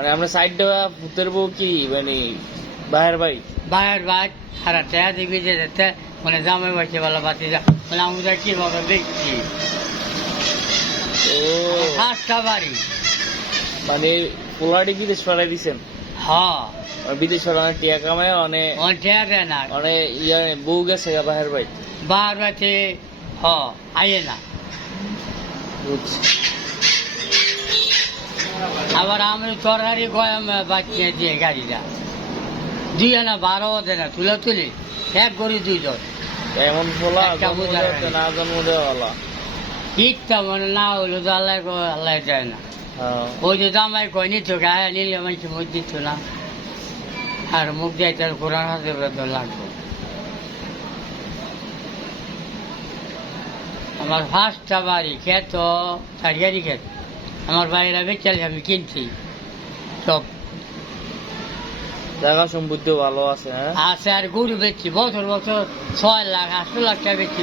মানে আমরা সাইডটা ভূতের বউ কি মানে বাহের ভাই বাইরের বাইক সারা টাকা দেখবি যে যেতে মানে জামাই বসে বেলা বাতি যা মানে আমরা কিভাবে দেখছি ও ফার্স্টটা বাড়ি মানে পোলাটি বিদেশ পাঠাই দিছেন হ্যাঁ বিদেশ পাঠানো টিয়া কামায় অনেক অন টাকা দেয় না অনেক ইয়ে বউ গেছে গা বাহের ভাই বার বাতে হ আইয়ে না বুঝছি আবার আমি তরকারি গয়াম বাচ্চা দিয়ে গাড়িটা 2 আনা 12 দেয় না তুলে তুলি এক গড়ি 2 জন এমন ফোলা একটা জন্ম বোঝা দেওয়াতে যায়। না জন্ম দেওয়া ইচ্ছা মানে না হইলো তো আল্লাহ দেয় না হ্যাঁ ওই যে জামাই কয় নিত গায়ে নিলে মানুষ মুখ দিত না আর মুখ দিয়ে তার কোরআন হাতে বেতন লাগবে আমার ফার্স্টটা বাড়ি খেত সারিয়ারি খেত আমার বাইরে বেচালি আমি কিনছি সব জায়গা সম্পত্তিও ভালো আছে হ্যাঁ আছে আর গরু বেচছি বছর বছর 6 লাখ 8 লাখ টাকা বেচছি